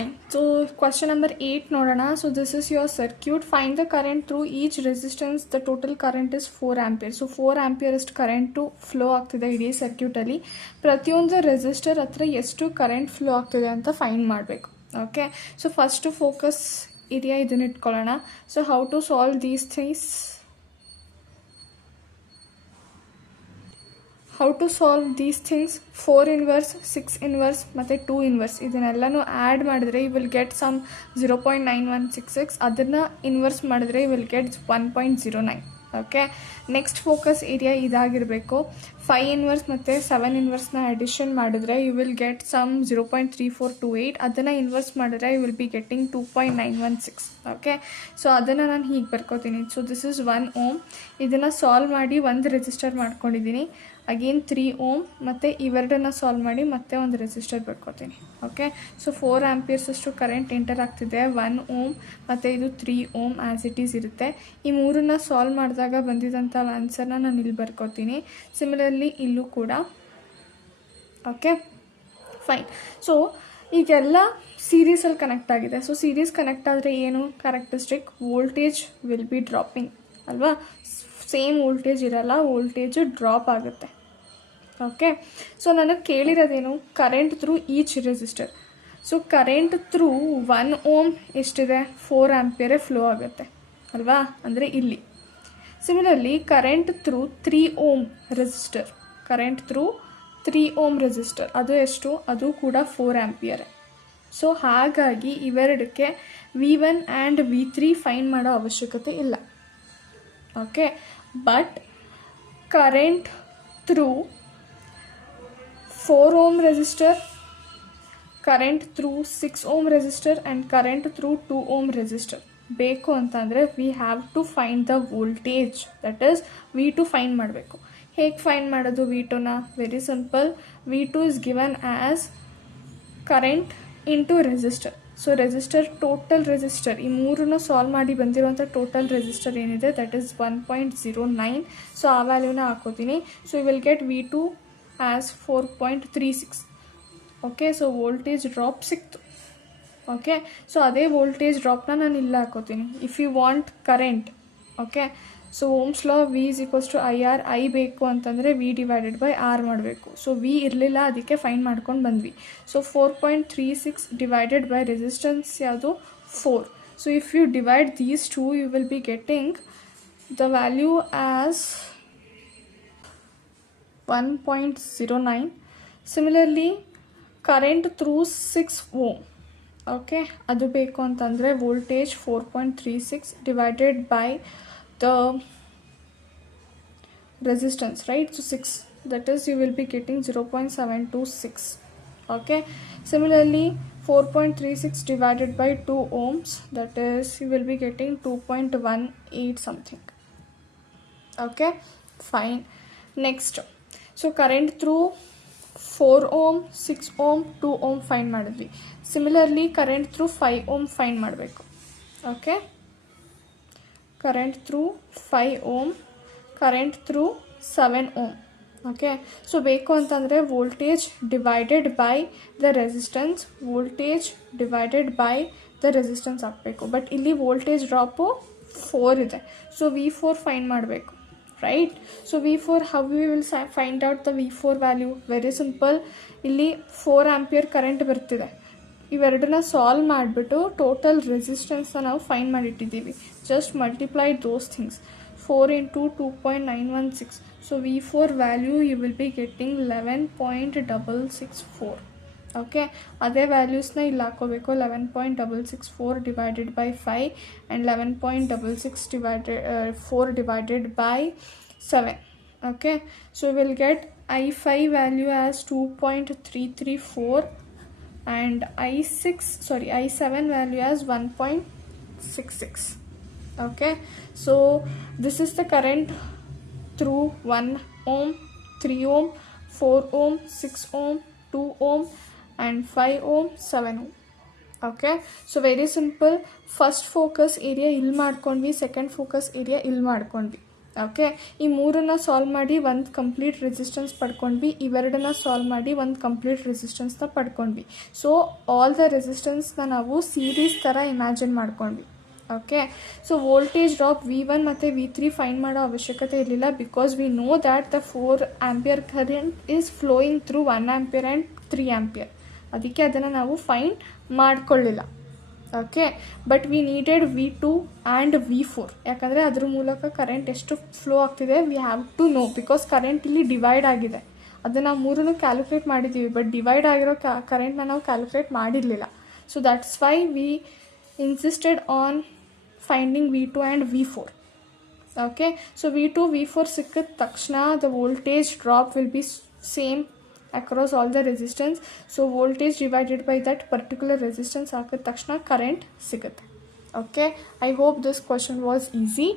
fine. So question number 8 ನೋಡೋಣ. So this is your circuit. Find the current through each resistance. The total current is 4 ampere. So 4 ampere ಅಷ್ಟು current flow ಆಗ್ತಿದೆ ಇಡೀ ಸರ್ಕ್ಯೂಟಲ್ಲಿ. ಪ್ರತಿಯೊಂದು resistor ಹತ್ರ ಎಷ್ಟು current flow ಆಗ್ತಿದೆ ಅಂತ ಫೈಂಡ್ ಮಾಡಬೇಕು. ಓಕೆ, ಸೊ ಫಸ್ಟು ಫೋಕಸ್ ಇದೆಯಾ ಇದನ್ನ ಇಟ್ಕೊಳ್ಳೋಣ. So how to solve these things. How to solve these things, 4 inverse, 6 inverse ಮತ್ತು 2 ಇನ್ವರ್ಸ್ ಇದನ್ನೆಲ್ಲನೂ ಆ್ಯಡ್ ಮಾಡಿದ್ರೆ ಯು ವಿಲ್ ಗೆಟ್ ಸಮ್ 0.9166. ಅದನ್ನು ಇನ್ವರ್ಸ್ ಮಾಡಿದ್ರೆ you will get 1.09. Okay, next focus area ಇದಾಗಿರಬೇಕು. 5 inverse ಮತ್ತು 7 ಇನ್ವರ್ಸ್ನ ಅಡಿಷನ್ ಮಾಡಿದ್ರೆ ಯು ವಿಲ್ ಗೆಟ್ ಸಮ್ 0.3428. ಅದನ್ನು ಇನ್ವರ್ಸ್ ಮಾಡಿದ್ರೆ you will be getting 2.916. Okay, so ಅದನ್ನು ನಾನು ಹೀಗೆ ಬರ್ಕೋತೀನಿ. So this is 1 ohm. ಇದನ್ನು ಸಾಲ್ವ್ ಮಾಡಿ ಒಂದು ರೆಸಿಸ್ಟರ್ ಮಾಡ್ಕೊಂಡಿದ್ದೀನಿ. ಅಗೇನ್ 3 ಓಮ್ ಮತ್ತು ಇವೆರಡನ್ನು ಸಾಲ್ವ್ ಮಾಡಿ ಮತ್ತೆ ಒಂದು ರೆಸಿಸ್ಟರ್ ಬರ್ಕೋತೀನಿ. ಓಕೆ, ಸೊ 4 ಆಂಪಿಯರ್ಸ್ ಅಷ್ಟು ಕರೆಂಟ್ ಎಂಟರ್ ಆಗ್ತಿದೆ. 1 ಓಮ್ ಮತ್ತು ಇದು 3 ಓಮ್ ಆ್ಯಸ್ ಇಟ್ ಈಸ್ ಇರುತ್ತೆ. ಈ ಮೂರನ್ನು ಸಾಲ್ವ್ ಮಾಡಿದಾಗ ಬಂದಿದ್ದಂಥ ಆನ್ಸರ್ನ ನಾನು ಇಲ್ಲಿ ಬರ್ಕೋತೀನಿ. ಸಿಮಿಲರ್ಲಿ ಇಲ್ಲೂ ಕೂಡ. Okay, fine. ಸೊ ಈಗೆಲ್ಲ ಸೀರೀಸಲ್ಲಿ ಕನೆಕ್ಟ್ ಆಗಿದೆ. ಸೊ ಸೀರೀಸ್ ಕನೆಕ್ಟ್ ಆದರೆ ಏನು characteristic, voltage will be dropping ಅಲ್ವಾ. ಸೇಮ್ ವೋಲ್ಟೇಜ್ ಇರಲ್ಲ, ವೋಲ್ಟೇಜು ಡ್ರಾಪ್ ಆಗುತ್ತೆ. ಓಕೆ, ಸೊ ನನಗೆ ಕೇಳಿರೋದೇನು, current through each resistor. So current through 1 ohm ಎಷ್ಟಿದೆ, 4 ಆಂಪಿಯರೇ ಫ್ಲೋ ಆಗುತ್ತೆ ಅಲ್ವಾ, ಅಂದರೆ ಇಲ್ಲಿ. Similarly current through 3 ohm resistor, current through 3 ohm resistor ಅದು ಎಷ್ಟು, ಅದು ಕೂಡ 4 ಆಂಪಿಯರೇ. ಸೊ ಹಾಗಾಗಿ ಇವೆರಡಕ್ಕೆ V1 ಆ್ಯಂಡ್ V3 ಫೈಂಡ್ ಮಾಡೋ ಅವಶ್ಯಕತೆ ಇಲ್ಲ. Okay, but current through 4 ohm resistor, current through 6 ohm resistor and current through 2 ohm resistor ಬೇಕು ಅಂತಂದರೆ we have to find the voltage, that is V2 find ಮಾಡಬೇಕು. ಹೇಗೆ ಫೈಂಡ್ ಮಾಡೋದು V2ನ? Very simple. V2 is given as current into resistor. So resistor, total resistor, ಈ ಮೂರನ್ನು solve ಮಾಡಿ ಬಂದಿರುವಂಥ ಟೋಟಲ್ ರೆಸಿಸ್ಟರ್ ಏನಿದೆ ದಟ್ ಈಸ್ 1.09. ಸೊ ಆ ವ್ಯಾಲ್ಯೂನ ಹಾಕೋತೀನಿ. So you will get V2 as 4.36. Okay, so voltage drop ಸಿಕ್ತು. ಓಕೆ, ಸೊ ಅದೇ ವೋಲ್ಟೇಜ್ ಡ್ರಾಪ್ನ ನಾನು ಇಲ್ಲಿ ಹಾಕೋತೀನಿ. If you want current, okay, so ohm's law V is equals to IR. I ಬೇಕು ಅಂತಂದರೆ V ಡಿವೈಡೆಡ್ ಬೈ R ಮಾಡಬೇಕು. So V ಇರಲಿಲ್ಲ, ಅದಕ್ಕೆ ಫೈಂಡ್ ಮಾಡ್ಕೊಂಡು ಬಂದ್ವಿ. ಸೊ 4.36 ಡಿವೈಡೆಡ್ ಬೈ ರೆಸಿಸ್ಟೆನ್ಸ್ ಯಾವುದು, 4. So if you divide these two you will be getting the value as 1.09. Similarly current through 6 ohm, okay, ಅದು ಬೇಕು ಅಂತಂದರೆ voltage 4.36 divided by the resistance, right? So 6, that is you will be getting 0.726. okay, similarly 4.36 divided by 2 ohms, that is you will be getting 2.18 something. okay, fine. Next, so current through 4 ohm, 6 ohm, 2 ohm find ಮಾಡಿದ್ವಿ. Similarly current through 5 ohm find ಮಾಡಬೇಕು. okay, current through 5 ohm, current through 7 ohm. Okay, so ಬೇಕು ಅಂತಂದರೆ voltage divided by the resistance, voltage divided by the resistance ಹಾಕಬೇಕು. But ಇಲ್ಲಿ voltage drop 4 ಇದೆ. So V4 find ಮಾಡಬೇಕು, right? So V4, how we will find out the V4 value? Very simple. ಇಲ್ಲಿ 4 ampere current ಬರ್ತಿದೆ. ಇವೆರಡನ್ನ solve ಮಾಡಿಬಿಟ್ಟು total ರೆಸಿಸ್ಟೆನ್ಸ್ನ ನಾವು find ಮಾಡಿಟ್ಟಿದ್ದೀವಿ. Just multiply those things. 4 into 2.916. So V4 value you will be getting 11.664. Okay, ಅದೇ ವ್ಯಾಲ್ಯೂಸ್ನ ಇಲ್ಲಿ ಹಾಕೋಬೇಕು. 11.664 divided by 5 and 11.664 divided by 7. Okay, so will get I5 value as 2.334 and I7 value as 1.66. okay, so this is the current through 1 ohm, 3 ohm, 4 ohm, 6 ohm, 2 ohm and 5 ohm, 7 ohm. okay, so very simple. first focus area ಇಲ್ಲಿ ಮಾಡ್ಕೊಂಡ್ವಿ, second focus area ಇಲ್ಲಿ ಮಾಡ್ಕೊಂಡ್ವಿ. Okay, ಈ ಮೂರನ್ನು solve ಮಾಡಿ ಒಂದು complete resistance ಪಡ್ಕೊಂಡ್ವಿ, ಇವೆರಡನ್ನ solve ಮಾಡಿ ಒಂದು ಕಂಪ್ಲೀಟ್ ರೆಸಿಸ್ಟೆನ್ಸ್ನ ಪಡ್ಕೊಂಡ್ವಿ. ಸೊ ಆಲ್ ದ ರೆಸಿಸ್ಟೆನ್ಸ್ನ ನಾವು ಸೀರೀಸ್ ಥರ ಇಮ್ಯಾಜಿನ್ ಮಾಡ್ಕೊಂಡ್ವಿ. Okay, so voltage drop V1 ಮತ್ತು V3 ಫೈಂಡ್ ಮಾಡೋ ಅವಶ್ಯಕತೆ ಇರಲಿಲ್ಲ, because we know that the 4 ampere current is flowing through 1 ampere and 3 ampere. ಅದಕ್ಕೆ ಅದನ್ನು ನಾವು ಫೈಂಡ್ ಮಾಡ್ಕೊಳ್ಳಿಲ್ಲ. Okay, but we needed V2 and V4, ಯಾಕಂದರೆ ಅದ್ರ ಮೂಲಕ ಕರೆಂಟ್ ಎಷ್ಟು ಫ್ಲೋ ಆಗ್ತಿದೆ we have to know, because current ಇಲ್ಲಿ ಡಿವೈಡ್ ಆಗಿದೆ. ಅದನ್ನು ನಾವು ಮೂರನ್ನು ಕ್ಯಾಲ್ಕುಲೇಟ್ ಮಾಡಿದ್ದೀವಿ, ಬಟ್ ಡಿವೈಡ್ ಆಗಿರೋ ಕರೆಂಟ್ನ ನಾವು ಕ್ಯಾಲ್ಕುಲೇಟ್ ಮಾಡಿರಲಿಲ್ಲ. So that's why we insisted on finding V2 and V4. Okay, so V2 V4 ಸಿಕ್ಕಿದ ತಕ್ಷಣ the voltage drop will be same across all the resistance. So voltage divided by that particular resistance ಹಾಕಿದ ತಕ್ಷಣ current ಸಿಗುತ್ತೆ. Okay, I hope this question was easy.